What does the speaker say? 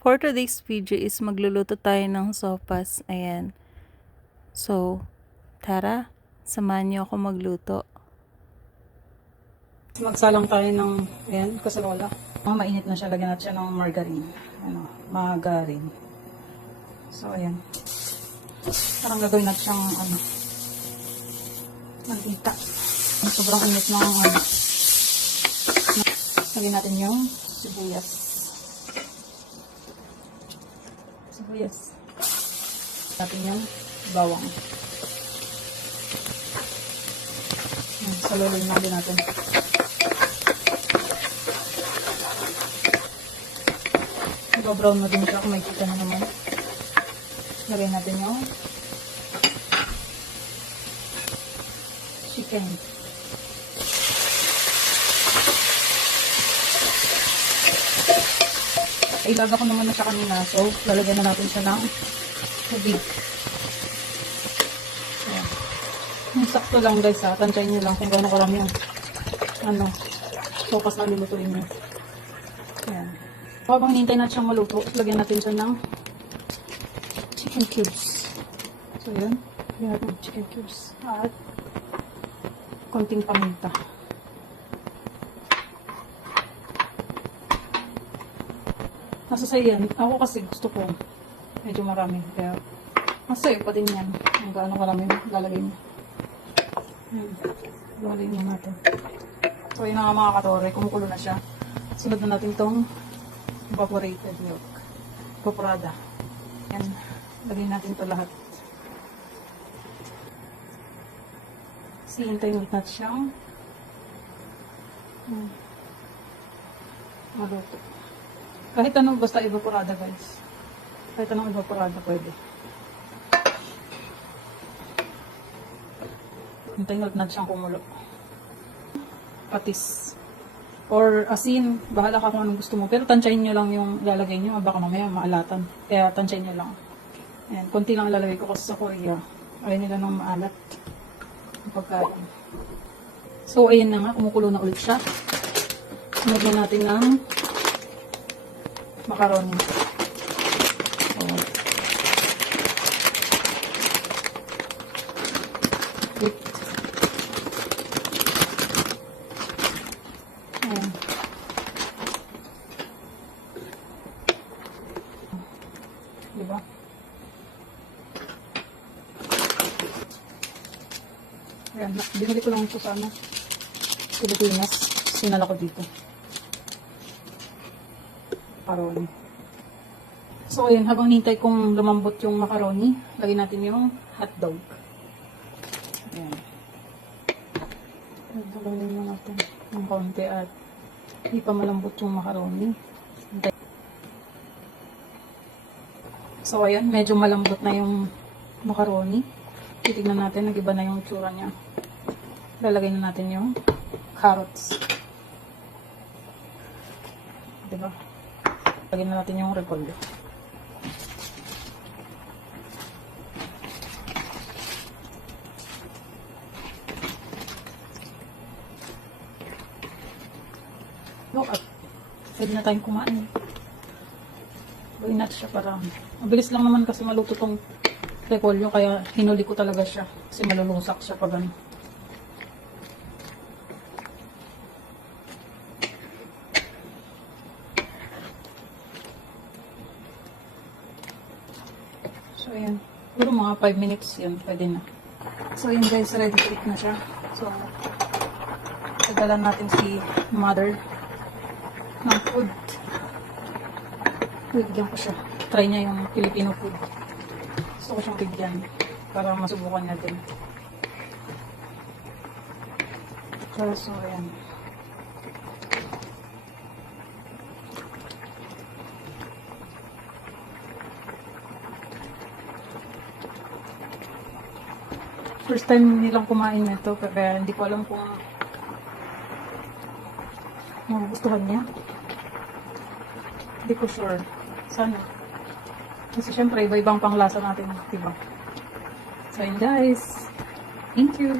For today's video is magluluto tayo ng sopas. Ayan. So, tara, samahan niyo ako magluto. Magsalang tayo ng, ayan, kaserola. Mainit na siya, lagyan natin siya ng margarine. Ano, margarine. So, ayan. Parang gagawin natin siyang, mantika. Sobrang init ng, lagyan natin yung sibuyas. Natin yung bawang. Saluloy na din natin. Brown na din siya kung may kita na naman. Lagyan natin yung chicken. Ilaga ko naman na siya kanina, so lalagyan na natin siya ng tubig. Ayan. Yung sakto lang guys ha, tansyahin nyo lang kung gano'n karami yung sopas na lulutuin nyo. Ayan. Habang hinintay natin siyang maluto, lagyan natin siya ng chicken cubes. So yun, lagyan natin chicken cubes at konting paminta. Nasa sa'yo yan. Ako kasi gusto ko medyo marami. Kaya nasa sa'yo pa din yan. Kung gaano karami lalagay mo. Lalagay mo natin. So yun na nga mga katore. Kumukulo na siya. Sunod na natin tong evaporated milk. Evaporada. Yan. Lagay natin ito lahat. Hintayin natin siyang maluto. Kahit anong basta evaporada guys. Kahit anong evaporada pwede. Hintayin natin siyang kumulo. Patis. Or asin. Bahala ka kung anong gusto mo. Pero tansyahin nyo lang yung lalagay nyo. Baka mamaya maalatan. Kaya tansyahin nyo lang. Ayan. Konti lang lalagay ko kasi sa Korea. Ayaw nila ng maalat. Ang pagkain. So ayan na nga. Kumukulo na ulit siya. Lagyan natin ng macaroni. Ayan. Diba? Ayan. Binili ko lang ito sa Pilipinas. Sinala ko dito. Macaroni. So, ayun, habang nintay kong lumambot yung macaroni, lagyan natin yung hotdog. Ayan. Lagyan mo natin ng konti at hindi pa malambot yung macaroni. So, ayan, medyo malambot na yung macaroni. Titignan natin, nag-iba na yung tsura niya. Lalagay na natin yung carrots. Diba? Lagyan na natin yung repolyo. At pwede na tayong kumain. Gawin natin siya para mabilis lang naman kasi maluto tong repolyo kaya hinuli ko talaga siya kasi malulusak siya pag ano. So, ayan. Puro mga 5 minutes yun. Pwede na. So, ayan guys. Ready to eat na siya. So, tagalan natin si mother ng food. Bigyan ko siya. Try niya yung Filipino food. Gusto ko siyang bigyan para masubukan niya din. So, ayan. First time nilang kumain nito, kaya hindi ko alam kung magugustuhan niya. Hindi ko sure. Sana. Kasi syempre, iba-ibang panglasa natin, diba? So, yun guys. Thank you.